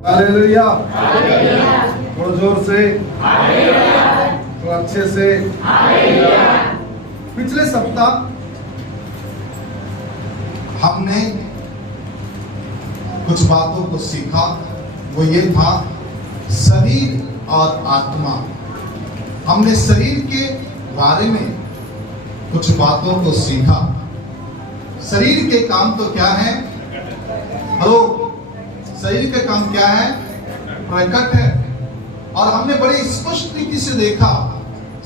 Hallelujah. थोड़ा जोर से, थोड़ा अच्छे से। पिछले सप्ताह हमने कुछ बातों को सीखा। वो ये था शरीर और आत्मा। हमने शरीर के बारे में कुछ बातों को सीखा। शरीर के काम तो क्या है? हेलो, शरीर का काम क्या है? प्रकट है। और हमने बड़ी स्पष्ट रीति से देखा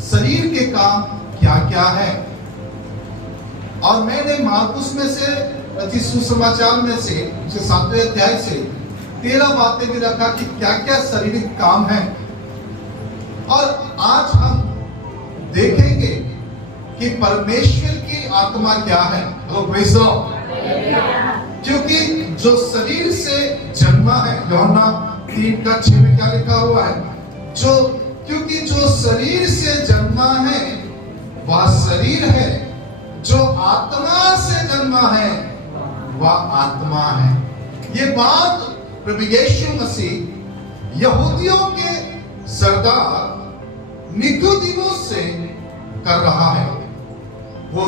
शरीर के काम क्या क्या है। और मैंने मार्कुस में से रचित सुसमाचार में से 7वें अध्याय से 13 बातें भी रखा कि क्या क्या शारीरिक काम है। और आज हम देखेंगे कि परमेश्वर की आत्मा क्या है। Hello praise the Lord. क्योंकि जो शरीर से जन्मा है, यूहन्ना 3:6 में क्या लिखा हुआ है? क्योंकि जो शरीर से जन्मा है वह शरीर है, जो आत्मा से जन्मा है वह आत्मा है। ये बात प्रभु यीशु मसीह यहूदियों के सरदार निकोदेमुस से कर रहा है। वो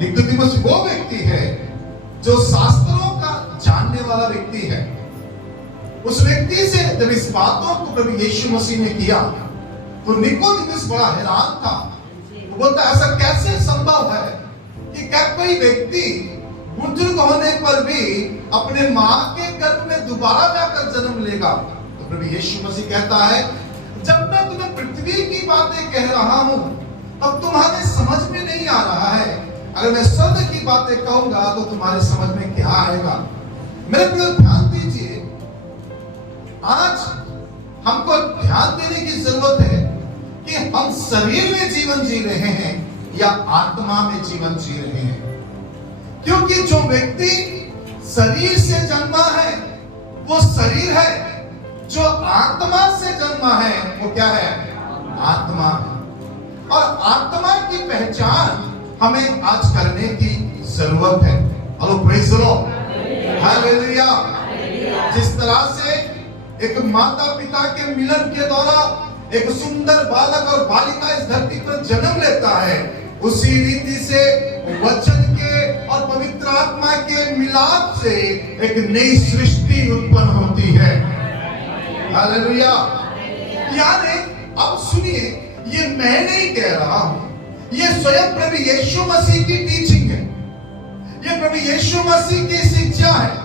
निकोदेमुस वो व्यक्ति है जो शास्त्रों का जानने वाला व्यक्ति है। उस व्यक्ति से जब इस बातों को प्रभु यीशु मसीह ने किया तो निकोदेमुस बड़ा हैरान था। वो बोलता, ऐसा कैसे संभव है कि क्या कोई व्यक्ति बुजुर्ग होने पर भी अपने मां के गर्भ में दोबारा जाकर जन्म लेगा? तो प्रभु यीशु मसीह कहता है, जब मैं तुम्हें पृथ्वी की बातें कह रहा हूं तब तुम्हारे समझ में नहीं आ रहा है। अगर मैं स्वर्ग की बातें कहूंगा तो तुम्हारे समझ में क्या आएगा? मेरे प्रिय, ध्यान दीजिए, आज हमको ध्यान देने की जरूरत है कि हम शरीर में जीवन जी रहे हैं या आत्मा में जीवन जी रहे हैं। क्योंकि जो व्यक्ति शरीर से जन्मा है वो शरीर है, जो आत्मा से जन्मा है वो क्या है? आत्मा है। और आत्मा की पहचान हमें आज करने की जरूरत है। Hello praise the lord, hallelujah. जिस तरह से एक माता पिता के मिलन के द्वारा एक सुंदर बालक और बालिका इस धरती पर जन्म लेता है, उसी रीति से वचन के और पवित्र आत्मा के मिलाप से एक नई सृष्टि उत्पन्न होती है। हालेलुया। यानी अब सुनिए, ये मैं नहीं कह रहा हूं, ये स्वयं प्रभु यीशु मसीह की टीचिंग है। ये प्रभु यीशु मसीह की शिक्षा है।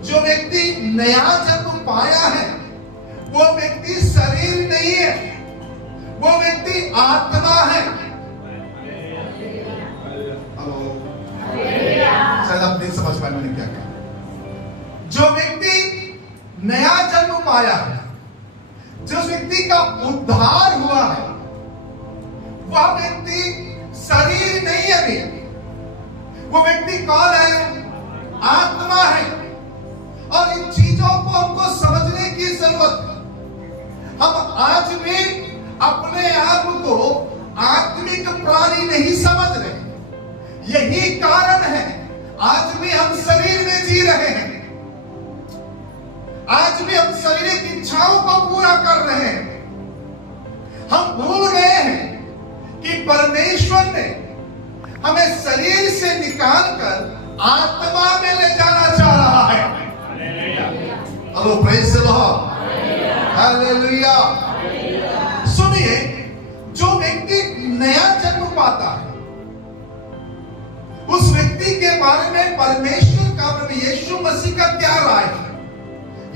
जो व्यक्ति नया जन्म पाया है वो व्यक्ति शरीर नहीं है, वो व्यक्ति आत्मा है। शायद आप नहीं समझ पाए मैंने क्या कहा। जो व्यक्ति नया जन्म पाया है, जिस व्यक्ति का उद्धार हुआ है, वह व्यक्ति शरीर नहीं है। वो व्यक्ति कौन है? आत्मा है। और इन चीजों को हमको समझने की जरूरत है। हम आज भी अपने आप को आत्मिक प्राणी नहीं समझ रहे। यही कारण है आज भी हम शरीर में जी रहे हैं। आज भी हम शारीरिक इच्छाओं को पूरा कर रहे हैं। हम भूल गए हैं कि परमेश्वर ने हमें शरीर से निकालकर आत्मा में ले जाना चाह रहा है। Hello praise the lord, hallelujah. सुनिए, जो व्यक्ति नया जन्म पाता है उस व्यक्ति के बारे में परमेश्वर का, प्रभु यीशु मसीह का क्या राय है?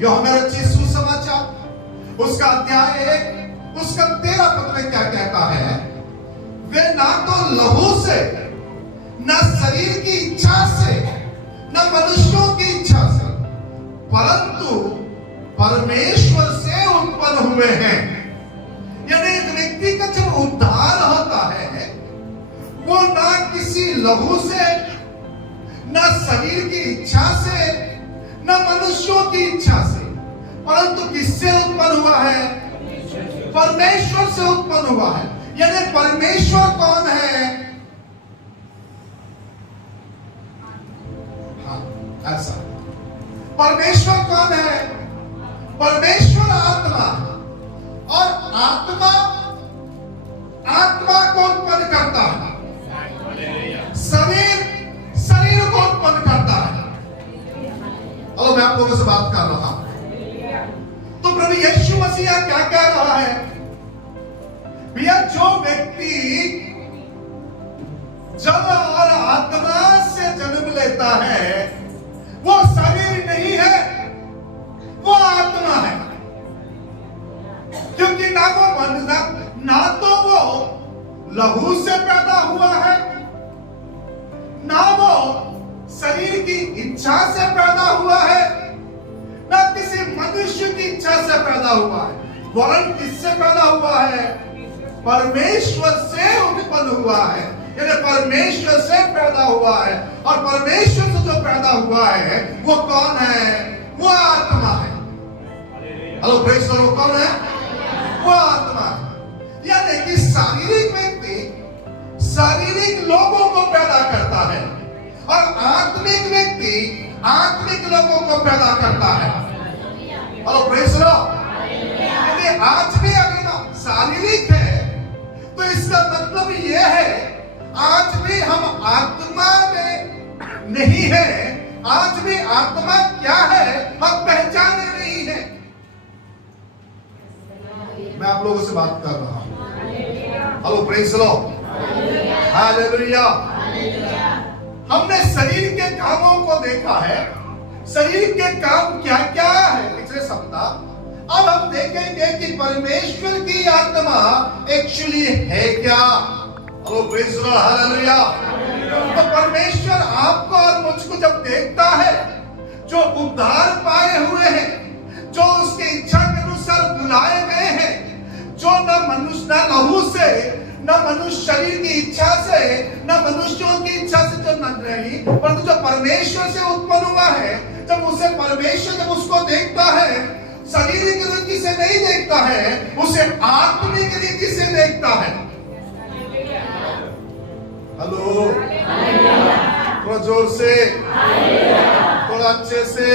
यूहन्ना रचित सुसमाचार उसका अध्याय 1 उसका 13 पद में क्या कहता है? वे ना तो लहू से, न शरीर की इच्छा से, न मनुष्यों की इच्छा से, परंतु परमेश्वर से उत्पन्न हुए हैं। यानी एक व्यक्ति का जब उद्धार होता है वो ना किसी लहू से, न शरीर की इच्छा से, न मनुष्यों की इच्छा से, परंतु किससे उत्पन्न हुआ है? परमेश्वर से उत्पन्न हुआ है। यानी परमेश्वर कौन है? हाँ, ऐसा परमेश्वर कौन है? परमेश्वर आत्मा है और आत्मा आत्मा को उत्पन्न करता है, शरीर शरीर को उत्पन्न करता है। और मैं आप लोगों से बात कर रहा हूं, तो प्रभु यीशु मसीह क्या कह रहा है भैया, जो व्यक्ति जल और आत्मा से जन्म लेता है वो शरीर नहीं है, वो आत्मा है। क्योंकि ना तो वो लहू से पैदा हुआ है, ना वो शरीर की इच्छा से पैदा हुआ है, ना किसी मनुष्य की इच्छा से पैदा हुआ है, वरन किससे पैदा हुआ है? परमेश्वर से उत्पन्न हुआ है, यानी परमेश्वर से पैदा हुआ है। और परमेश्वर से जो पैदा हुआ है वो कौन है? वो आत्मा है। हेलो प्रेज द लॉर्ड, कौन है? वो आत्मा है। यानी कि शारीरिक व्यक्ति शारीरिक लोगों को पैदा करता है और आत्मिक व्यक्ति आत्मिक लोगों को पैदा करता है। Hello praise the Lord. यदि आज भी अगर शारीरिक है तो इसका मतलब यह है आज भी हम आत्मा में नहीं है, आज भी आत्मा क्या है हम पहचाने नहीं है। मैं आप लोगों से बात कर रहा हूं। Hello praise the lord, hallelujah. हमने शरीर के कामों को देखा है, शरीर के काम क्या क्या है पिछले सप्ताह। अब हम देखेंगे कि परमेश्वर की आत्मा एक्चुअली है क्या। Hello praise the lord, hallelujah. तो परमेश्वर आपको और मुझको जब देखता है, जो उद्धार पाए हुए हैं, जो उसकी इच्छा के अनुसार बुलाए गए हैं, जो न मनुष्य न लहू से, न मनुष्य शरीर की इच्छा से, न मनुष्यों की इच्छा से जो न रही, परंतु जो परमेश्वर से उत्पन्न हुआ है, जब उसे परमेश्वर जब उसको देखता है, शारीरिक रीति से नहीं देखता है, उसे आत्मिक रीति से देखता है। हेलो, थोड़ा जोर से, थोड़ा अच्छे से।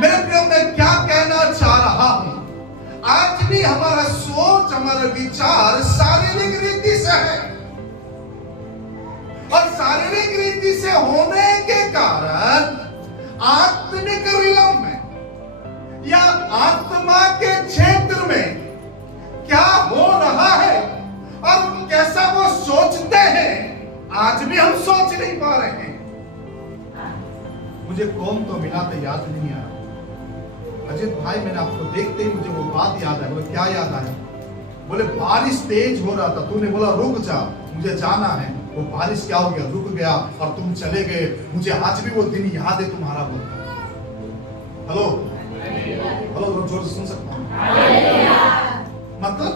मेरे प्रिय, मैं क्या कहना चाह रहा हूं, आज भी हमारा सोच, हमारा विचार शारीरिक रीति से है और शारीरिक रीति से होने के कारण आत्मिक रिलम में या आत्मा के क्षेत्र में क्या हो रहा है और कैसा वो सोचते हैं, आज भी हम सोच नहीं पा रहे हैं। मुझे कौन तो मिला तो याद नहीं आया। अजित भाई, मैंने आपको देखते ही मुझे वो बात याद है। बोले क्या याद आया? बोले बारिश तेज हो रहा था, तूने बोला रुक जा, मुझे जाना है। वो बारिश क्या हो गया? रुक गया और तुम चले गए। मुझे आज भी वो दिन याद है तुम्हारा। बोलता हेलो हेलो, जोर से सुन सकता हूँ? मतलब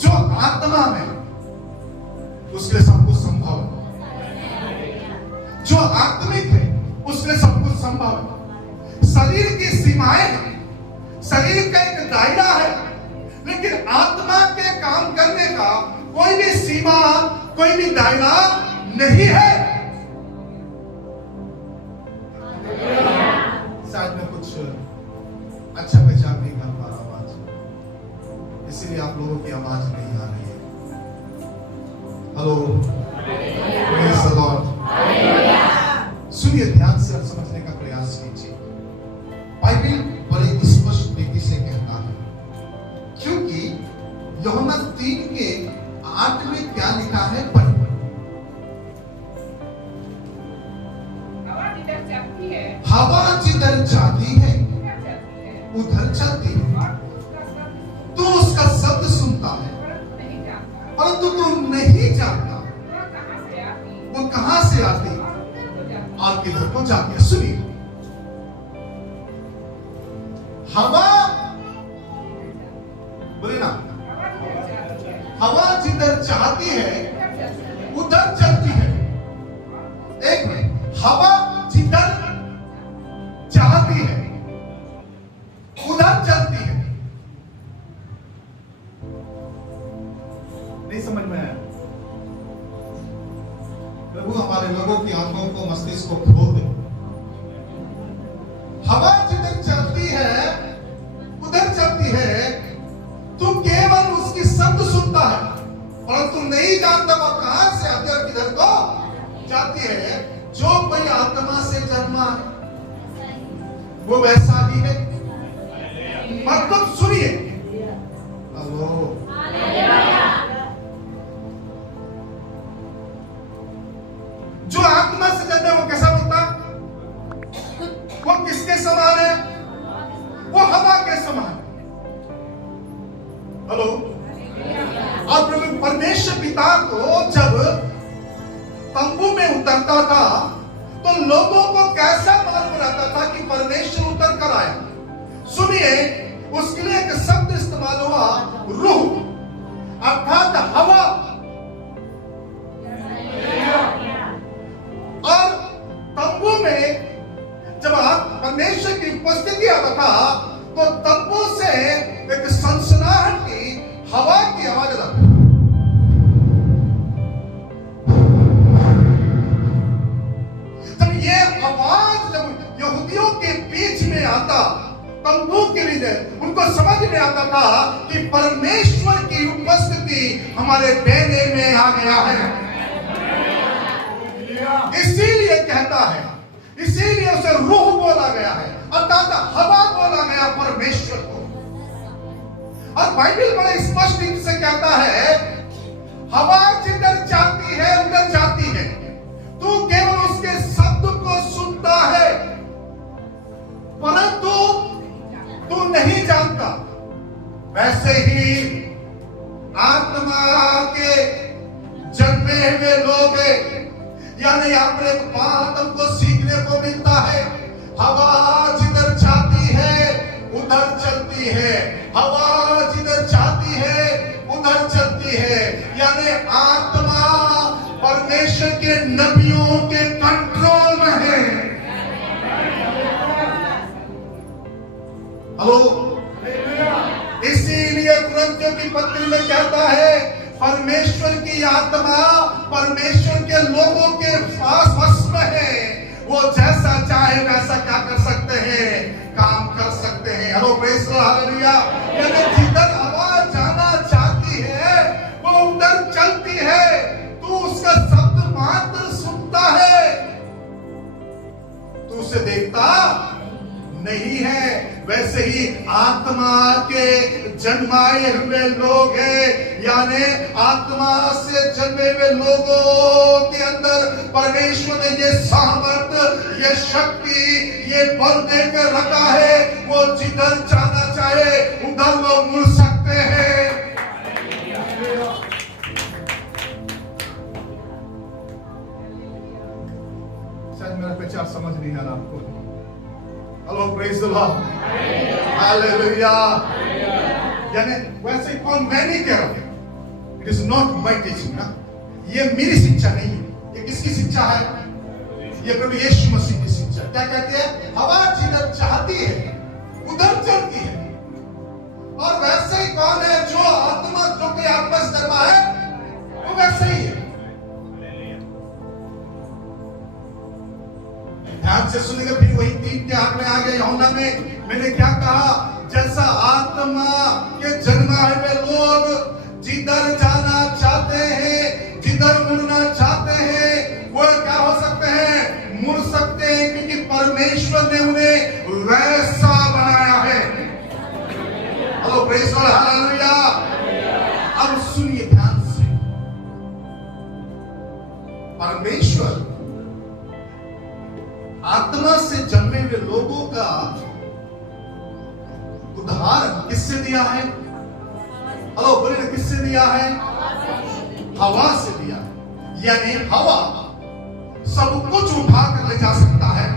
जो आत्मा में उसके लिए सब कुछ संभव है, जो आत्मिक है उसके लिए सब कुछ संभव है। शरीर की सीमाएं हैं, शरीर का एक दायरा है, लेकिन आत्मा के काम करने का कोई भी सीमा, कोई भी दायरा नहीं है। शायद मैं कुछ अच्छा पहचान नहीं कर पा रहा आज, इसीलिए आप लोगों की आवाज नहीं आ रही है। Hello, praise the Lord. सुनिए ध्यान से और समझने का प्रयास कीजिए। बाइबल बड़े स्पष्ट रीति से कहता है, क्योंकि यूहन्ना 3:8 में क्या लिखा है? हवा जिधर जाती है उधर चलती है, तू उसका शब्द सुनता है परंतु तू नहीं जानता वो कहां से आती और किधर को जाती है। सुनिए, हवा, बोले ना, हवा जिधर चाहती है उधर चलती है। एक मिनट, हवा जिधर चाहती है उधर चलती है। नहीं समझ में आया? प्रभु हमारे लोगों की आंखों को, मस्तिष्क को खोल दे। जाती है, जो कोई आत्मा से जन्मा वो वैसा ही है। मतलब सुनिए, हेलो, जो आत्मा से जन्मे वो कैसा होता? वो किसके समान है? वो हवा के समान। हेलो, और प्रभु परमेश्वर पिता को जब तंबू में उतरता था तो लोगों को कैसा मालूम रहता था कि परमेश्वर उतर कर आया? सुनिए, उसके लिए एक शब्द इस्तेमाल हुआ, रूह, अर्थात हवा। और तंबू में जब परमेश्वर की उपस्थिति आता था तो तंबू से एक सनसनाहट की हवा की आवाज आती। जब ये आवाज जब यहूदियों के बीच में आता, तंबू के लिए उनको समझ में आता था कि परमेश्वर की उपस्थिति हमारे डेरे में आ गया है। इसीलिए कहता है, इसीलिए उसे रूह बोला गया है, अर्थात हवा बोला गया परमेश्वर को। और बाइबल बड़े स्पष्ट रूप से कहता है, हवा जिधर जाती है उधर जाती है, तू केवल उसके शब्द को सुनता है परंतु तू नहीं जानता। वैसे ही आत्मा के जन्मे हुए लोग, यानी यहाँ पर एक बात हमको सीखने को मिलता है, हवा जिधर जाती है उधर चलती है, हवा जिधर जाती है उधर चलती है। यानी आत्मा परमेश्वर के नबियों के कंट्रोल में है। हेलो, इसीलिए कुरिन्थियों की पत्री में कहता है, परमेश्वर की आत्मा परमेश्वर के लोगों के पास वश में है, वो जैसा चाहे वैसा क्या कर सकते हैं, काम कर सकते हैं। Hello, praise the lord, hallelujah. यानी जिधर हवा जाना चाहती है वो उधर चलती है, तू उसका शब्द मात्र सुनता है, तू उसे देखता नहीं है। वैसे ही आत्मा के जन्माए हुए लोग हैं, यानी आत्मा से जन्मे हुए लोगों के अंदर परमेश्वर ने ये सामर्थ्य, ये शक्ति, ये बल देकर रखा है, वो जिधर जाना चाहे उधर वो मुड़ सकते हैं। शायद मेरा विचार समझ नहीं आ रहा आपको। Hello, praise the lord, hallelujah. यानी वैसे कौन, मैं नहीं कह रहा, it is not my teaching ना, ये मेरी शिक्षा नहीं है। ये किसकी शिक्षा है? ये प्रभु यीशु मसीह की शिक्षा। क्या कहते हैं? हवा जिधर चाहती है उधर चलती है। और वैसे ही कौन है? जो आत्मा, जो कि आत्मा से जन्मा है वो वैसे ही है। ध्यान से सुनिएगा, फिर वही 3 के आंकड़े आ गए यूहन्ना में। मैंने क्या कहा? जैसा आत्मा के जन्मा हुए लोग जिधर जाना चाहते हैं, जिधर मुड़ना चाहते हैं, वो क्या हो सकते हैं? मुड़ सकते हैं, क्योंकि परमेश्वर ने उन्हें वैसा बनाया है। Hello, praise the lord, hallelujah. अब सुनिए ध्यान से, परमेश्वर आत्मा से जन्मे हुए लोगों का उदाहरण किससे दिया है? हेलो, बोले ना, किससे दिया है? हवा से दिया है। यानी हवा सब कुछ उठा कर ले जा सकता है।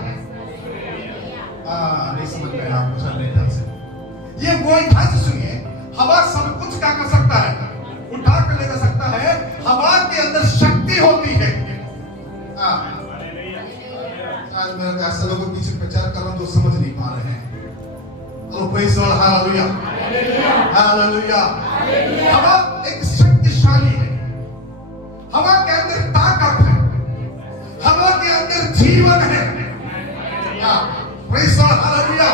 नहीं समझ में आप चलने ध्यान से, ये वो ध्यान से सुनिए, हवा सब कुछ क्या कर सकता है? उठा कर ले जा सकता है। हवा के अंदर शक्ति होती है। आज मैं ऐसे लोगों के पीछे प्रचार कर रहा हूं जो समझ नहीं पा रहे हैं। तो praise the lord, hallelujah, hallelujah. हवा एक शक्तिशाली है, हवा के अंदर ताकत है, हवा के अंदर जीवन है। Praise the lord, hallelujah.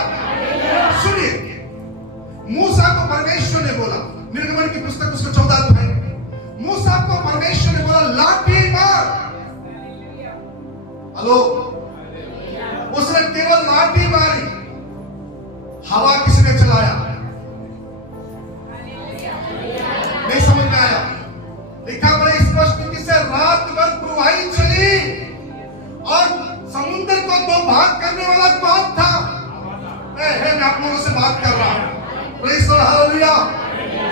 सुनिए, मूसा को परमेश्वर ने बोला, निर्गमन की पुस्तक उसका 14 अध्याय, मूसा को परमेश्वर ने बोला लाठी मार। हेलो, उसने केवल लाठी मारी, हवा किसने चलाया? नहीं समझ में आया? लिखा बड़े स्पष्ट से रात भर प्रवाही चली और समुद्र को दो भाग करने वाला कौन था? मैं आप लोगों से बात कर रहा हूं। Praise the lord, hallelujah.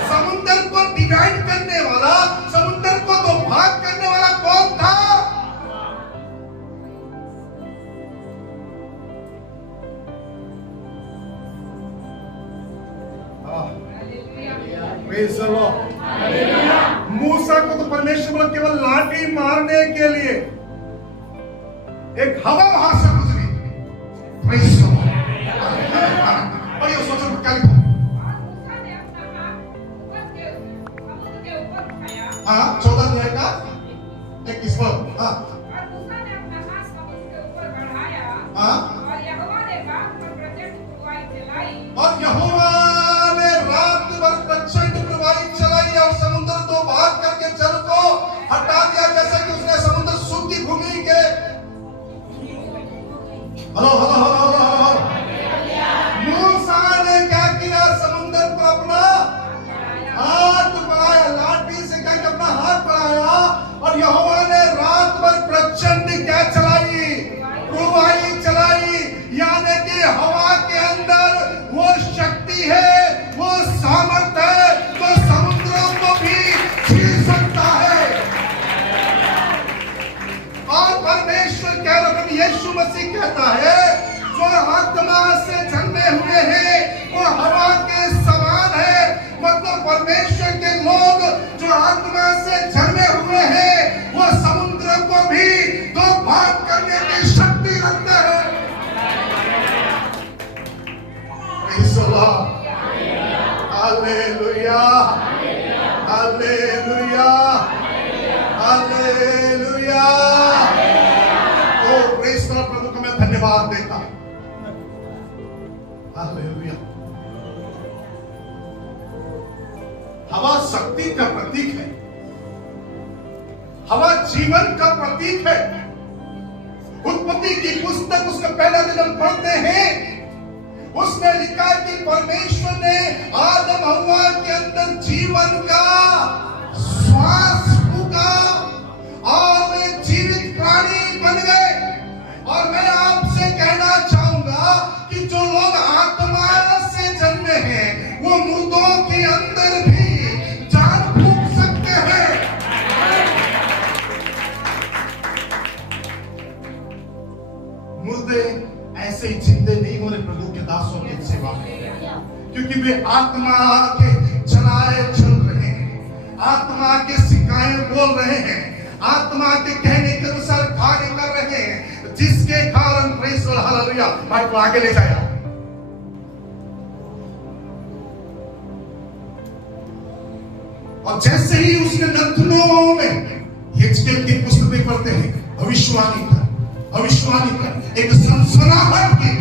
समुद्र को डिवाइड करने वाला, समुद्र को दो भाग करने वाला कौन था? Praise the Lord. मूसा को तो परमेश्वर बोला केवल लाठी मारने के लिए, एक हवा वहां से गुजरी। Praise the Lord. और ये सोचो क्या लिखा? हाँ, 14 अध्याय का 21 पद। हाँ, और यहोवा ने रात भर प्रचंड प्रवाही चलाई और समुद्र दो भाग करके जल को हटा दिया, जैसे कि उसने समुद्र सूखी भूमि के मूसा ने क्या किया? समुद्र पर अपना हाथ बढ़ाया, लाठी से क्या अपना हाथ बढ़ाया, और यहोवा ने रात भर प्रचंड क्या चलाई? प्रवाही चलाई। यानी कि हवा के अंदर वो शक्ति है, वो सामर्थ्य है, वो समुद्रों को भी छीन सकता है। और परमेश्वर कह रहा है, यीशु मसीह कहता है, जो आत्मा से जन्मे हुए हैं वो हवा के समान है। मतलब परमेश्वर के लोग जो आत्मा से जन्मे हुए हैं वो समुद्र को भी दो भाग करने की शक्ति रखते हैं। Praise the lord, hallelujah, hallelujah, hallelujah. Oh praise the lord, प्रभु को मैं धन्यवाद देता हूं। हालेलुया। हवा शक्ति का प्रतीक है, हवा जीवन का प्रतीक है। उत्पत्ति की पुस्तक उसका पहला दिन हम पढ़ते हैं, उसने लिखा कि परमेश्वर ने आदम हव्वा के अंदर जीवन का श्वास फूंका और वे जीवित प्राणी बन गए। और मैं आपसे कहना चाहूंगा कि जो लोग आत्मा से जन्मे हैं वो मुर्दों के अंदर भी जान फूंक सकते हैं। मुर्दे ऐसे ही जिंदे नहीं हो रहे प्रभु के दासों की सेवा में, क्योंकि वे आत्मा के चलाए चल रहे हैं, आत्मा के सिखाए बोल रहे हैं, आत्मा के कहने के अनुसार कार्य कर रहे हैं, जिसके कारण प्रेज़ द लॉर्ड, हालेलुया, भाई को आगे ले जाया। और जैसे ही उसने नथनों में यिर्मयाह की पुस्तक में पढ़ते हैं, भविष्यवाणी कर, भविष्यवाणी कर, एक सनसनाहट की,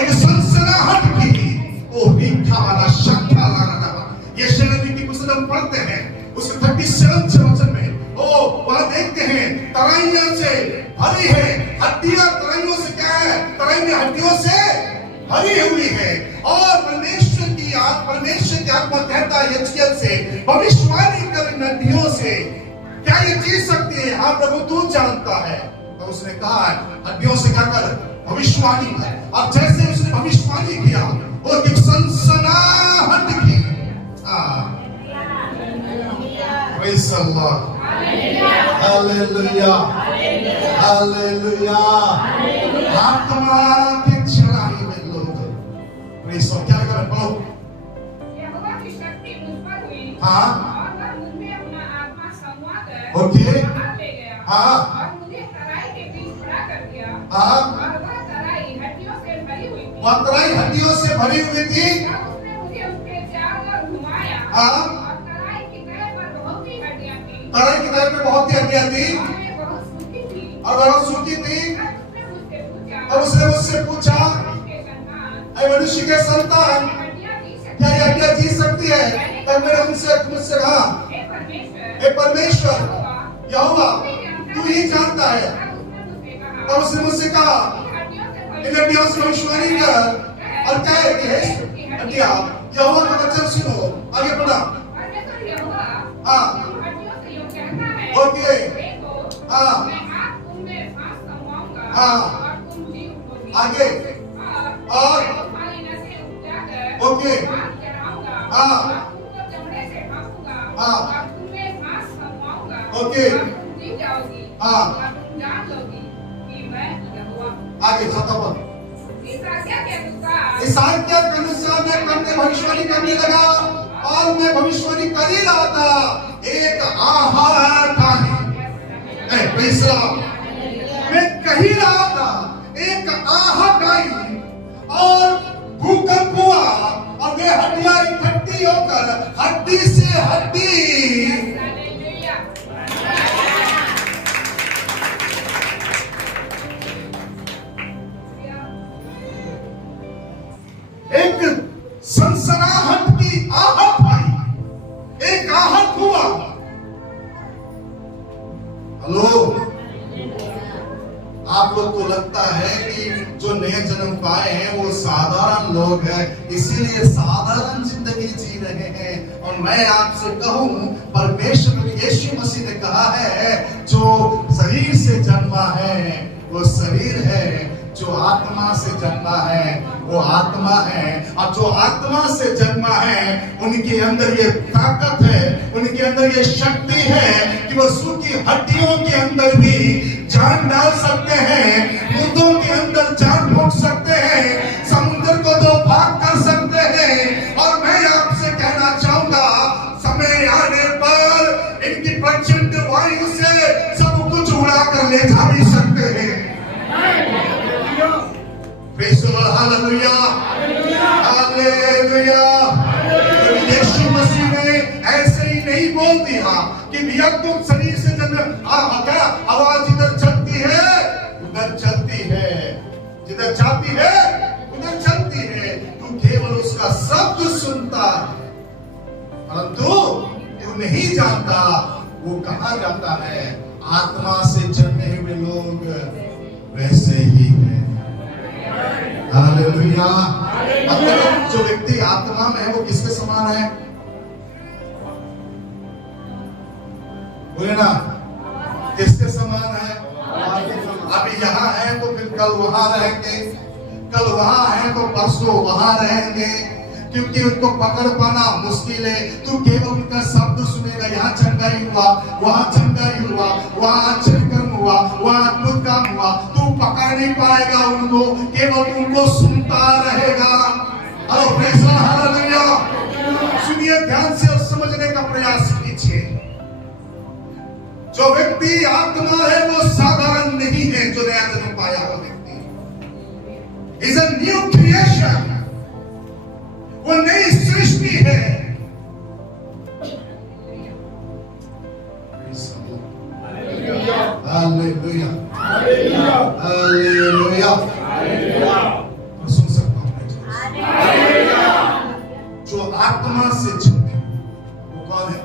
एक सनसनाहट की, ओ मीठा वाला शक्का लाना। यशायाह नबी की पुस्तक हम पढ़ते हैं, उसके 37 वचन में ओ वहां देखते हैं तराइयों से भरी है, हड्डियां तराइयों से क्या है? तराई में हड्डियों से भरी हुई है। और परमेश्वर की आत्मा कहता है यिर्मयाह से, भविष्यवाणी कर नदियों से, क्या ये जी सकती है? हाँ प्रभु तू जानता है। तो उसने कहा हड्डियों से क्या कर? भविष्यवाणी कर। और जैसे उसने भविष्यवाणी किया और एक सनसनाहट की, praise the lord, hallelujah, hallelujah. आत्मा के चढ़ाई में लोग प्रेज़ द लॉर्ड क्या कर? बोलो, यहोवा की शक्ति मुझ पर हुई। हाँ, और वह मुझ में अपना आत्मा समवा कर ओके, बाहर ले गया। हाँ, और मुझे तराई के बीच खड़ा कर दिया। हाँ, और वह तराई हड्डियों से भरी हुई थी। वह तराई हड्डियों से भरी हुई थी। तब उसने मुझे उसके चारों ओर घुमाया। हाँ, और तराई की तह पर बहुत ही हड्डियां थी। तराई की तरफ में बहुत ही हड्डियां थी और वे बहुत सूखी थी। और बहुत सूखी थी। तब उसने मुझसे पूछा, और उसने मुझसे पूछा, ऐ मनुष्य के संतान, हड्डियां जी सकती क्या ये हड्डियां जी सकती है? तब मैंने मुझसे कहा, हे परमेश्वर, हे परमेश्वर, यहोवा तू तू ही जानता है। तब उसने मुझसे कहा, और उसने मुझसे कहा इन हड्डियों से भविष्यवाणी कर और कहे कि हे हड्डियां यहोवा का वचन सुनो। आगे बढ़ा। परमेश्वर यहोवा हाँ हड्डियों से यूं कहता है, ओके देखो, हाँ मैं आप तुम में सांस समाऊंगा हाँ और तुम जी उठोगी। आगे और मैं तुम्हारी नसें उपजाकर ओके आग जलाऊंगा हाँ और तुमको चमड़े से ढांपूंगा हाँ और तुम में सांस समाऊंगा ओके और तुम जी जाओगी हाँ और तुम जान लोगी कि मैं यहोवा हूँ। आगे खत्म। इस आज्ञा के अनुसार इस आज्ञा के अनुसार मैं करने भविष्यवाणी करने लगा और मैं भविष्यवाणी कर ही रहा था। एक आहार था मैं कह ही रहा था, एक आहट आई और भूकंप हुआ और वे हड्डियां इकट्ठी होकर हड्डी से हड्डी हालेलुया। एक सनसनाहट की आहट आई, एक आहट हुआ। हेलो, आप लोग को लगता है कि जो नए जन्म पाए हैं वो साधारण लोग हैं, इसीलिए साधारण जिंदगी जी रहे हैं। और मैं आपसे कहूं, परमेश्वर यीशु मसीह ने कहा है जो शरीर से जन्मा है वो शरीर है, जो आत्मा से जन्मा है वो आत्मा है। और जो आत्मा से जन्मा है उनके अंदर ये ताकत है, उनके अंदर ये शक्ति है कि वो सूखी हड्डियों के अंदर भी जान डाल सकते हैं, मुर्दों के अंदर जान फूंक सकते हैं, समुद्र को दो भाग कर सकते हैं। और मैं आपसे कहना चाहूंगा, समय आने पर इनकी प्रचंड वायु से सब कुछ उड़ा कर ले जा भी सकते हैं। Hallelujah, hallelujah. यीशु मसीह ने ऐसे ही नहीं बोल दिया कि भैया तुम शरीर से जन्म, क्या आवाज इधर चलती है उधर चलती है, जिधर जाती है उधर चलती है, तू केवल उसका शब्द सुनता है परंतु तू नहीं जानता वो कहां जाता है। आत्मा से जन्मे हुए लोग वैसे ही है। हालेलुया। मतलब जो व्यक्ति आत्मा में है वो किसके समान है? बोले ना, किसके समान है? अभी यहाँ है तो फिर कल वहां रहेंगे, कल वहां है तो परसों वहां रहेंगे, क्योंकि उनको पकड़ पाना मुश्किल है। तू केवल उनका शब्द सुनेगा, यहाँ चंगाई हुआ, वहां चंगाई हुआ, वहां आश्चर्य कर्म हुआ, वहां अद्भुत काम हुआ, तू पकड़ नहीं पाएगा उनको, केवल उनको सुनता रहेगा। Hello praise the lord, hallelujah. सुनिए ध्यान से और समझने का प्रयास कीजिए। जो व्यक्ति आत्मा है वो साधारण नहीं है। जो नया जन्म पाया हुआ व्यक्ति इज अ न्यू क्रिएशन, वो नई सृष्टि है। Hallelujah, hallelujah. सुन सकता हूं जो आत्मा से जन्मे वो कौन है?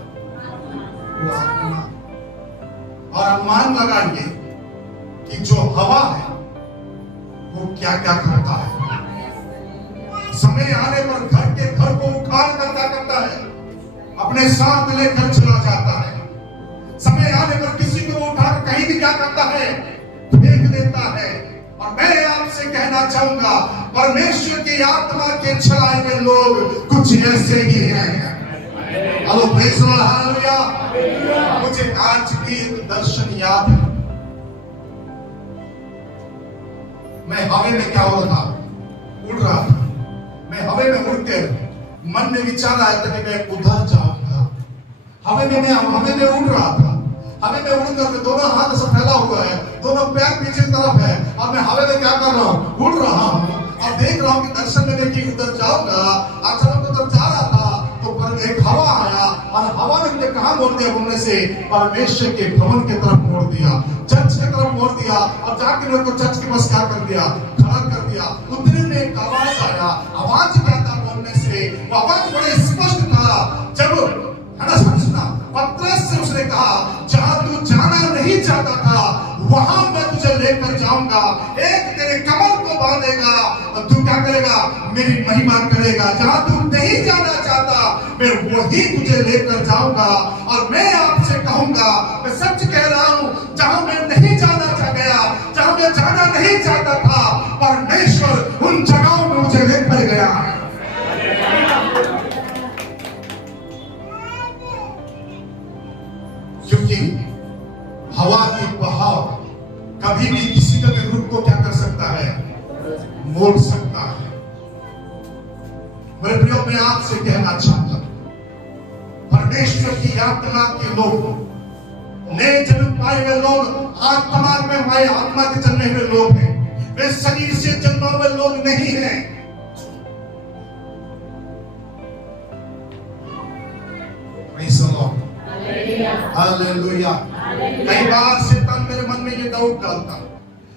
वो आत्मा। और अनुमान लगाइए कि जो हवा है वो क्या क्या करता है। समय आने पर घर को उखाड़ कर क्या करता है? अपने साथ लेकर चला जाता है। समय आने पर किसी को उठाकर कहीं भी क्या करता है? फेंक देता है। और मैं आपसे कहना चाहूंगा, परमेश्वर की आत्मा के चलाए हुए लोग कुछ ऐसे ही हैं। Hello praise the lord, hallelujah. मुझे आज भी एक दर्शन याद है। मैं हवा में क्या हो रहा था? उड़ रहा था। मैं हवा में उड़ते मन में विचार आया था कि मैं उधर जाऊंगा। हवा में उड़ रहा था। हवा में उड़कर दोनों हाथ से फैला हुआ है, दोनों पैर पीछे तरफ है और मैं हवा में क्या कर रहा हूँ? उड़ रहा हूँ और देख रहा हूँ कि दर्शन में कि उधर जाऊंगा। अचानक उधर जा रहा था तो पर एक हवा आया और हवा ने मुझे कहाँ मोड़ दिया? बोलने से परमेश्वर के भवन की तरफ मोड़ दिया, चर्च की तरफ मोड़ दिया और जाके मेरे को चर्च के पास क्या कर दिया? खड़ा कर दिया। उतने में एक आवाज आया। आवाज क्या था? बोलने से वो आवाज बड़े स्पष्ट था। जब है ना समझना, पतरस से उसने कहा जहां तू जाना नहीं चाहता था वहां मैं तुझे लेकर जाऊंगा, एक तेरे कमर को बांधेगा और तू क्या करेगा, मेरी महिमा करेगा। जहां तू नहीं जाना चाहता मैं वही तुझे लेकर जाऊंगा। और मैं आपसे कहूंगा, मैं सच कह रहा हूं, जहां मैं नहीं जाना चाह गया, जहां मैं जाना नहीं चाहता था, परमेश्वर उन जगहों में मुझे लेकर गया है। क्योंकि हवा की बहाव कभी भी किसी का भी रूप को क्या कर सकता है, मोड़ सकता है। मेरे प्रियो, मैं आपसे कहना चाहता हूं, परमेश्वर की आत्मा के लोग, नए जन्म पाए हुए लोग, आत्मा में हमारे आत्मा के जन्मे हुए लोग हैं, वे शरीर से जन्मे हुए लोग नहीं हैं। हालेलुया। कई बार शैतान मेरे मन में ये डाउट डालता है,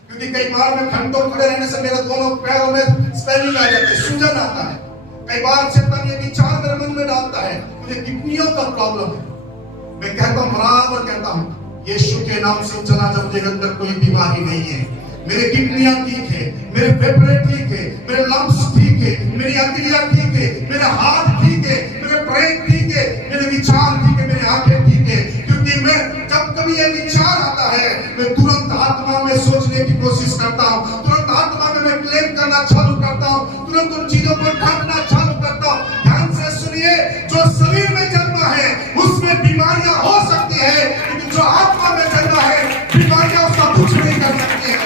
क्योंकि कई बार मैं घंटों खड़े रहने से मेरे दोनों पैरों में स्वेलिंग आ जाती है, सूजन आता है। कई बार शैतान ये विचार मेरे मन में डालता है, मुझे किडनियों का प्रॉब्लम है। मैं कहता हूं, बराबर कहता हूं, यीशु के नाम से चला जब मेरे अंदर कोई बीमारी नहीं है। मेरे किडनियां ठीक है, मेरे फेफड़े ठीक है, मेरे लंग्स ठीक है, मेरी अंतड़ियां ठीक है, मेरे हाथ ठीक है, मेरे ब्रेन ठीक है, मेरे विचार ठीक है, मेरी आंखें ठीक है। क्योंकि मैं जब कभी ये विचार आता है, मैं तुरंत आत्मा में सोचने की कोशिश करता हूं, तुरंत आत्मा में मैं क्लेम करना चालू करता हूं, तुरंत उन चीजों को ढांकना चालू करता हूं। ध्यान से सुनिए, जो शरीर में जन्मा है उसमें बीमारियां हो सकती है, लेकिन जो आत्मा में जन्मा है बीमारियां उसका कुछ नहीं कर सकती है।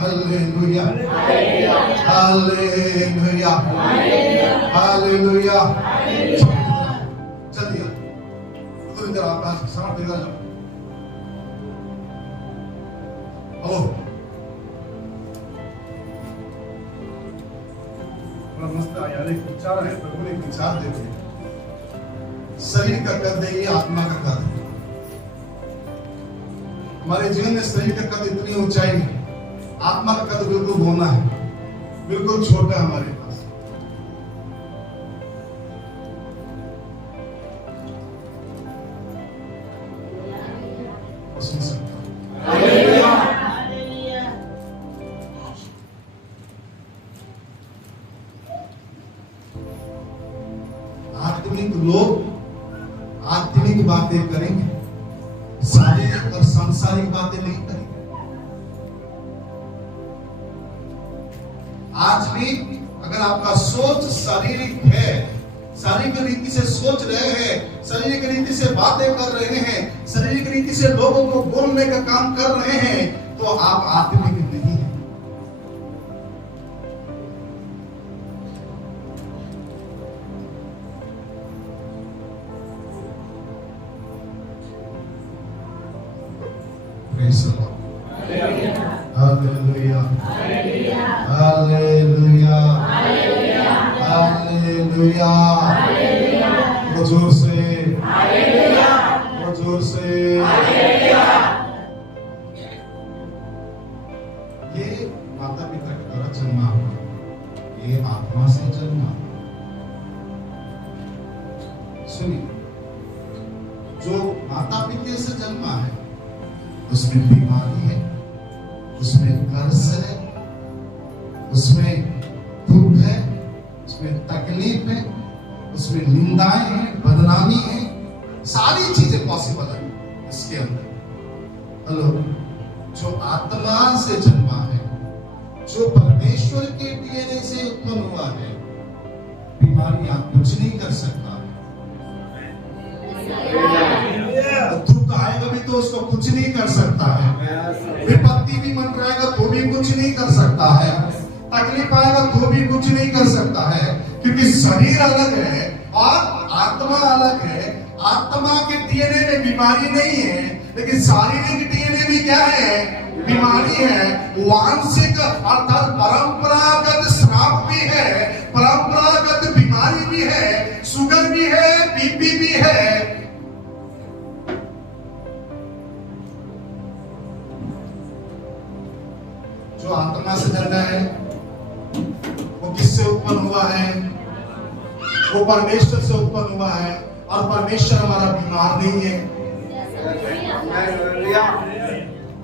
Hallelujah, hallelujah, hallelujah. चलिए तो इधर आप समझ देगा जाओ। हेलो, मस्त यार, एक विचार है, प्रभु ने एक विचार देते हैं। शरीर का कद है, ये आत्मा का कद है। हमारे जीवन में शरीर का कद इतनी ऊंचाई है, आत्मा का कद बिल्कुल होना है, बिल्कुल छोटा है हमारे पास। सुन सकता आत्मिक लोग आत्मिक बातें करेंगे, शारीरिक और सांसारिक बातें नहीं करेंगे। आज भी अगर आपका सोच शारीरिक है, शारीरिक रीति से सोच रहे हैं, शारीरिक रीति से बातें कर रहे हैं, शारीरिक रीति से लोगों को बोलने का काम कर रहे हैं, तो आप आत्मिक नहीं हैं। Praise the Lord. Hallelujah. Hallelujah. Hallelujah. Hallelujah. जोर से, जोर से। ये माता पिता के द्वारा जन्मा हुआ, ये आत्मा से जन्मा। सुनिए, जो माता पिता से जन्मा है उसमें बीमारी है, उसमें कर्ज है, उसमें दुख है, उसमें तकलीफ है, उसमें निंदाएं हैं, बदनामी है, सारी चीजें पॉसिबल है इसके अंदर। हेलो, जो आत्मा से जन्मा है, जो परमेश्वर के डीएनए से उत्पन्न हुआ है, बीमारियां कुछ नहीं कर सकता। दुख आएगा भी तो उसको कुछ नहीं कर सकता है, विपत्ति भी मंडराएगा तो भी कुछ नहीं कर सकता है, तकलीफ आएगा तो भी कुछ नहीं कर सकता है। क्योंकि शरीर अलग है और आत्मा अलग है। आत्मा के डीएनए में बीमारी नहीं है, लेकिन शारीरिक डीएनए भी क्या है, बीमारी है। वांशिक अर्थात परंपरागत श्राप भी है, परंपरागत बीमारी भी है, शुगर भी है, बीपी भी है। जो आत्मा से जन्मा है वो किससे उत्पन्न हुआ है? वो परमेश्वर से उत्पन्न हुआ है और परमेश्वर हमारा बीमार नहीं है।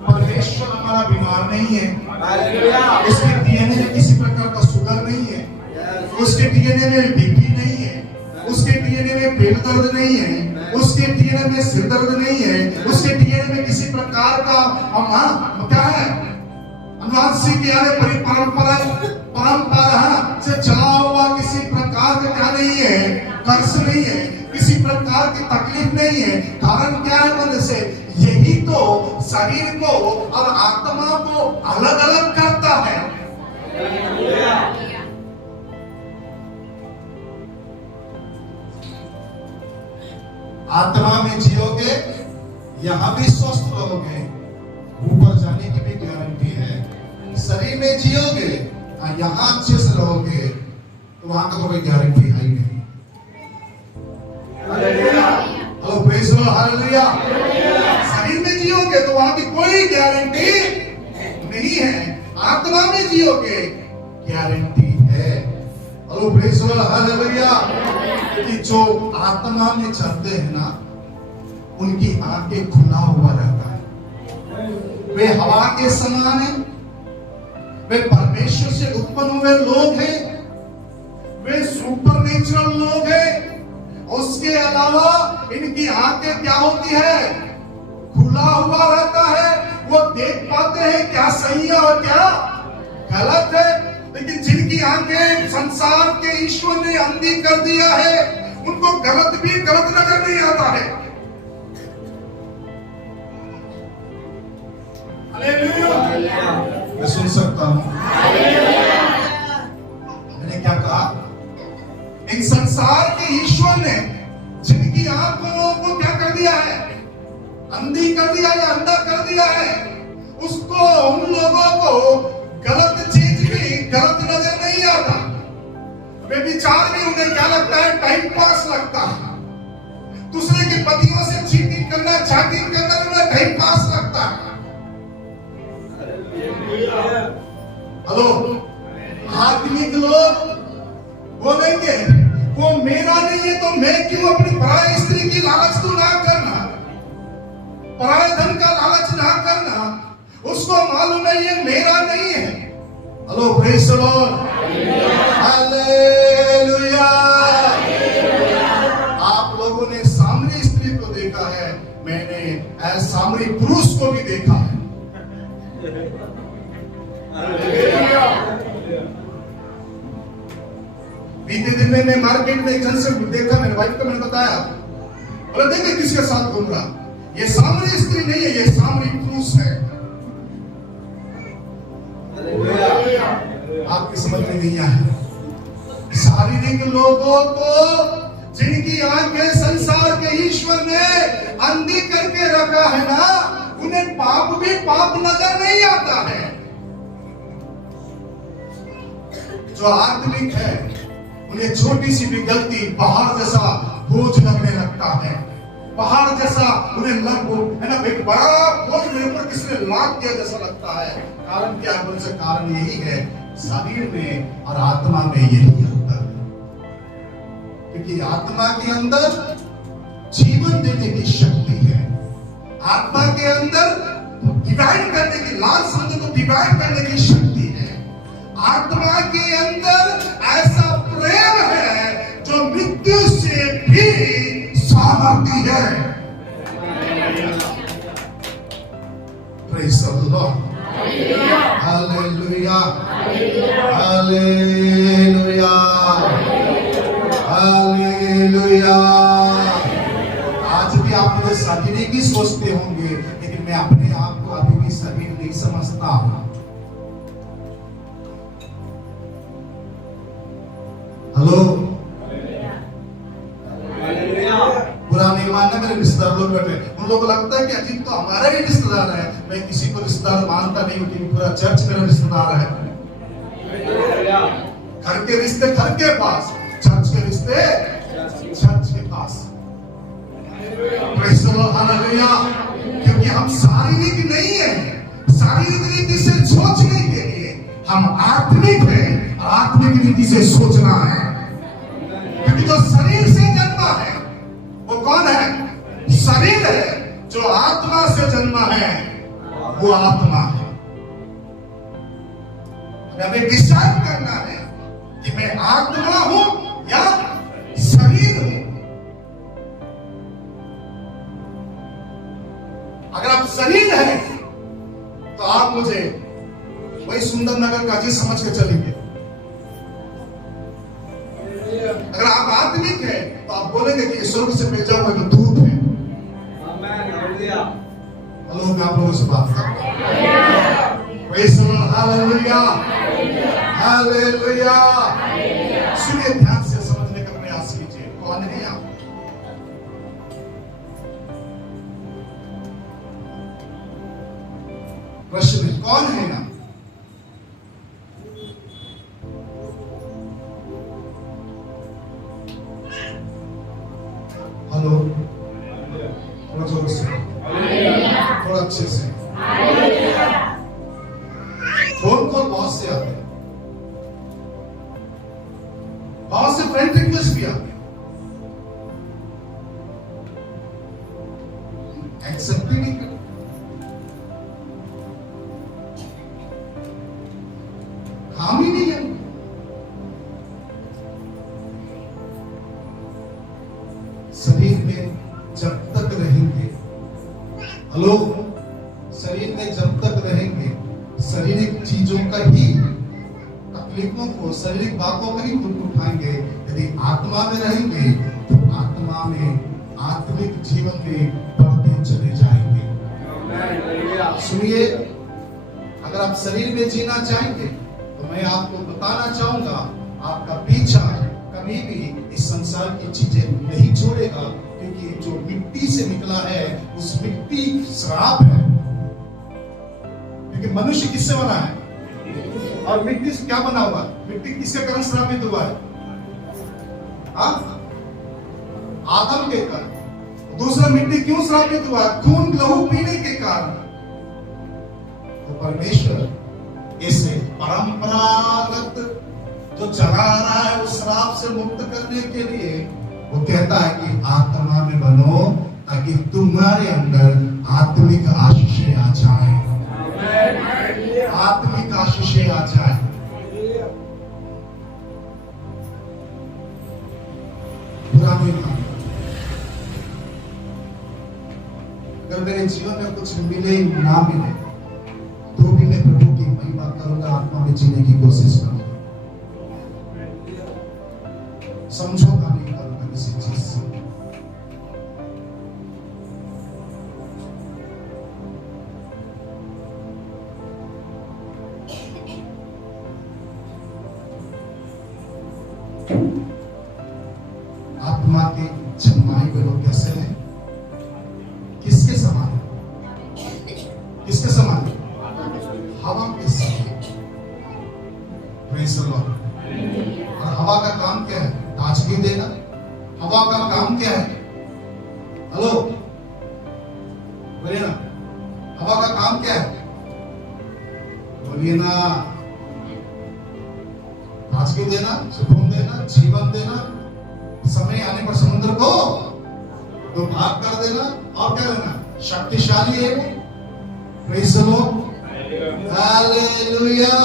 परमेश्वर हमारा बीमार नहीं है। उसके डीएनए में किसी प्रकार का शुगर नहीं है, उसके डीएनए में बीपी नहीं है, उसके डीएनए में पेट दर्द नहीं है, उसके डीएनए में सिर दर्द नहीं है, उसके डीएनए में किसी प्रकार का क्या है अनुवांशिक यानी परंपरा से चला हुआ किसी प्रकार का क्या नहीं है, कर्ज नहीं है, किसी प्रकार की तकलीफ नहीं है। कारण क्या है? बोले से यही तो शरीर को और आत्मा को अलग अलग करता है। आत्मा में जियोगे यहां भी स्वस्थ रहोगे, ऊपर जाने की भी गारंटी है। शरीर में जियोगे यहां अच्छे से रहोगे तो वहां का तो कोई गारंटी है ही नहीं। Hello praise the lord, hallelujah. शरीर में जियोगे तो वहां की कोई गारंटी नहीं है, आत्मा में जियोगे गारंटी है। Hello praise the lord, hallelujah. कि जो आत्मा में चलते हैं ना उनकी आंखें खुला हुआ रहता है, वे हवा के समान है, वे परमेश्वर से उत्पन्न हुए लोग हैं, वे सुपर नेचुरल लोग हैं। उसके अलावा इनकी आंखें क्या होती है? खुला हुआ रहता है। वो देख पाते हैं क्या सही है और क्या गलत है। लेकिन जिनकी आंखें संसार के ईश्वर ने अंधी कर दिया है उनको गलत भी गलत नजर नहीं आता है। हालेलुया। मैं सुन सकता हूं? मैंने क्या कहा? इन संसार के ईश्वर ने जिनकी आंखों को क्या कर दिया है? अंधी कर दिया है, अंधा कर दिया है। उसको उन लोगों को गलत चीज भी गलत नजर नहीं आता। वे विचार भी उन्हें क्या लगता है? टाइम पास लगता है। दूसरे के पतियों से चीटिंग करना, चैटिंग करना उन्हें टाइम पास लगता है। हेलो, आत्मिक लोग बोलेंगे वो मेरा नहीं है तो मैं क्यों अपनी पराई स्त्री की लालच तो ना करना, पराये धन का लालच ना करना। उसको मालूम है ये मेरा नहीं है। Hello praise the lord, hallelujah. आप लोगों ने सामरी स्त्री को देखा है, मैंने सामरी पुरुष को भी देखा है। बीते दिन में मैं मार्केट में एक जन से देखा, मेरे वाइफ को मैंने बताया, बोले देखिए किसके साथ घूम रहा। ये सामरी स्त्री नहीं है, ये सामरी पुरुष है। आपकी समझ में नहीं आया? शारीरिक लोगों को जिनकी आंखें संसार के ईश्वर ने अंधी करके रखा है ना, उन्हें पाप भी पाप नजर नहीं आता है। जो आत्मिक है उन्हें छोटी सी भी गलती पहाड़ जैसा बोझ लगने लगता है। पहाड़ जैसा उन्हें है ना, एक बड़ा बोझ मेरे ऊपर किसने लाद दिया जैसा लगता है। कारण क्या है? उनसे कारण यही है, शरीर में और आत्मा में यही अंतर है। क्योंकि आत्मा के अंदर जीवन देने की शक्ति है, आत्मा के अंदर डिवाइड करने की, लाल समुद्र को डिवाइड करने की शक्ति है। आत्मा के अंदर ऐसा प्रेम है जो मृत्यु से भी सामर्थी है। Praise the lord, hallelujah, hallelujah, hallelujah. आज भी आप मुझे शारीरिक ही सोचते होंगे, लेकिन मैं अपने आप को अभी भी शरीर नहीं समझता हूं। हेलो, बुरा नहीं मानना, मेरे रिश्तेदार लोग बैठे, उन लोगों को लगता है कि अजीब तो हमारा ही रिश्तेदार है। मैं किसी को रिश्तेदार मानता नहीं हूँ, क्योंकि पूरा चर्च मेरा रिश्तेदार है। घर के रिश्ते घर के पास, चर्च के रिश्ते चर्च के पास। Praise the lord, hallelujah. क्योंकि हम शारीरिक नहीं है, शारीरिक रीति से सोचने के लिए हम आत्मिक है, आत्मिक रीति से सोचना है। क्योंकि जो शरीर से जन्मा है वो कौन है? शरीर है। जो आत्मा से जन्मा है वो आत्मा है। हमें डिसाइड करना है कि मैं आत्मा हूं या शरीर हूं। अगर आप शरीर हैं तो आप मुझे वही सुंदर नगर का चीज समझ के चलेंगे। अगर आप आत्मिक हैं तो आप बोलेंगे कि स्वर्ग से भेजा हुआ जो दूत है। हेलो, मैं आप लोगों से बात कर हालेलुया, हालेलुया। सुनिए, ध्यान से समझने का प्रयास कीजिए। कौन है आप? प्रश्न है, कौन है आप? हेलो, थोड़ा जोर से, थोड़ा अच्छे से। फोन कॉल बहुत से आते हैं, बहुत से फ्रेंड रिक्वेस्ट भी आते हैं, एक्सेप्ट ही नहीं करते। काम ही नहीं है। शरीर में जब तक रहेंगे, हेलो, शरीर में जब तक रहेंगे शारीरिक चीजों का ही, तकलीफों को, शारीरिक बातों का ही दुख उठाएंगे। यदि आत्मा में रहेंगे तो आत्मा में, आत्मिक जीवन में बढ़ते चले जाएंगे। सुनिए, अगर आप शरीर में जीना चाहेंगे तो मैं आपको बताना चाहूंगा, आपका पीछा कभी भी इस संसार की चीजें नहीं छोड़ेगा, क्योंकि जो मिट्टी से निकला है उस मिट्टी श्राप है। क्योंकि मनुष्य किससे बना है और मिट्टी से क्या बना हुआ है? मिट्टी किसके कारण श्रापित हुआ है? आदम के कारण। दूसरा, मिट्टी क्यों श्रापित हुआ? खून लहू पीने के कारण। तो परमेश्वर इसे परंपरागत जो चला आ रहा है उस श्राप से मुक्त करने के लिए वो कहता है कि आत्मा में बनो, ताकि तुम्हारे अंदर आत्मिक आशीषें आ जाए, आत्मिक आशीषें आ जाए। पुराने काम, अगर मेरे जीवन में कुछ मिले ना मिले तो भी मैं प्रभु की महिमा करूंगा, आत्मा में जीने की कोशिश करूंगा, समझौता नहीं करूंगा किसी चीज से। आत्मा के जन्माए हुए लोग कैसे हैं? किसके समान? किसके समान? हवा के समान। Praise the Lord. और हवा का काम क्या है? ताजगी देना। हवा का काम क्या है? हेलो, बोलिए ना, हवा का काम क्या है? बोलिए ना। ताजगी देना, सुकून देना, जीवन देना, समय आने पर समुद्र को तो भाग कर देना, और क्या देना? शक्तिशाली है वो। Praise the lord, hallelujah.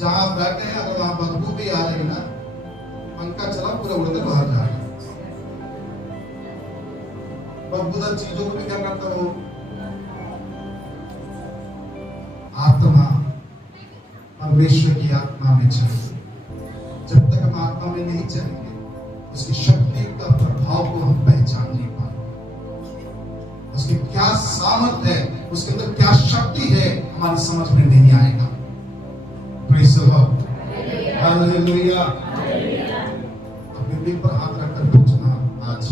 जहां बैठे हैं, अगर वहां बदबू भी आ रही ना, पंखा चला, पूरा उड़कर बाहर जाएगा। बदबूदार चीजों को भी क्या करता हो? आत्मा, परमेश्वर की आत्मा में चले। जब तक हम आत्मा में नहीं चलेंगे उसकी शक्ति का प्रभाव को हम पहचान नहीं पाएंगे। उसकी क्या सामर्थ्य है, उसके अंदर क्या शक्ति है, हमारी समझ में नहीं आएगा। Praise the lord, hallelujah. अपने दिल पर हाथ रखकर पूछना, आज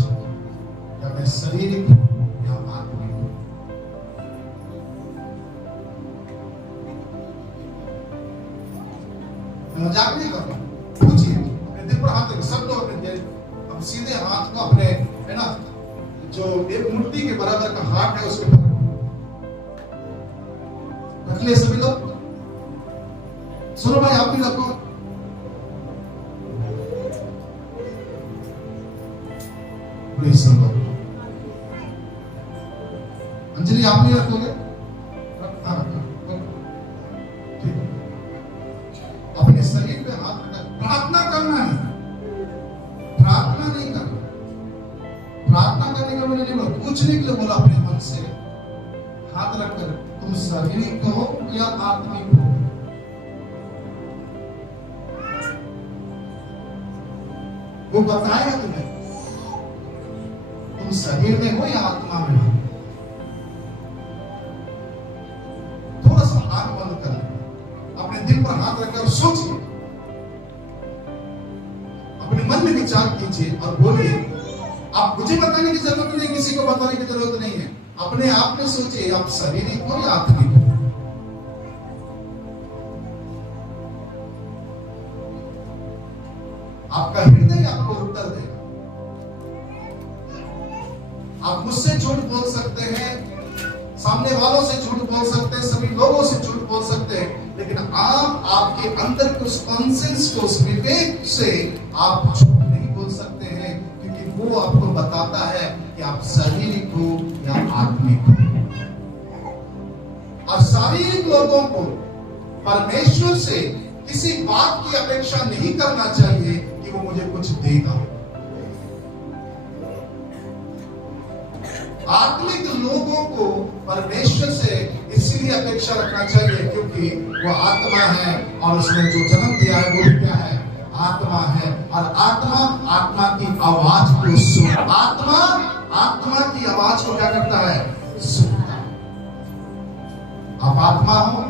क्या मैं शारीरिक हूं या आत्मिक हूं? मैं मजाक नहीं कर रहा, पूछिए। अपने दिल पर हाथ रखिए, सब लोग अपने दिल, अब सीधे हाथ को अपने, है ना, जो एक मूर्ति के बराबर का हाथ है उसके ऊपर रख लिए सभी लोग। सुनो भाई, आप भी रखो। Praise the Lord. अंजलि आप नहीं रखोगे? हाँ रखो। ठीक है। अपने शरीर पे हाथ रखकर प्रार्थना करना है, प्रार्थना नहीं करना। प्रार्थना करने का मैंने नहीं बोला, पूछने के लिए बोला अपने मन से हाथ रखकर तुम शारीरिक हो या आत्मिक हो। वो बताएगा तुम्हें तुम शरीर में हो या आत्मा में हो। थोड़ा सा आंख बंद कर अपने दिल पर हाथ रखकर सोचिए, अपने मन में विचार कीजिए और बोलिए। आप मुझे बताने की जरूरत नहीं, किसी को बताने की जरूरत नहीं है। अपने आप में सोचिए आप शारीरिक हो या आत्मिक हो। आपका हृदय आपको उत्तर देगा। आप मुझसे झूठ बोल सकते हैं, सामने वालों से झूठ बोल सकते हैं, सभी लोगों से झूठ बोल सकते हैं, लेकिन आप आपके अंदर के उस कॉन्सेंस को, उस विवेक से आप झूठ नहीं बोल सकते हैं, क्योंकि वो आपको बताता है कि आप शारीरिक हो या आत्मिक हो। और शारीरिक लोगों को परमेश्वर से किसी बात की अपेक्षा नहीं करना चाहिए कि वो मुझे कुछ देगा। आत्मिक लोगों को परमेश्वर से इसलिए अपेक्षा रखना चाहिए क्योंकि वो आत्मा है और उसने जो जन्म दिया है वो क्या है? आत्मा है। और आत्मा की आवाज को आत्मा की आवाज को क्या करता है? सुनता है। आप आत्मा हो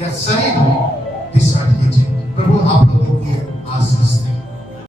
या शरीर हो,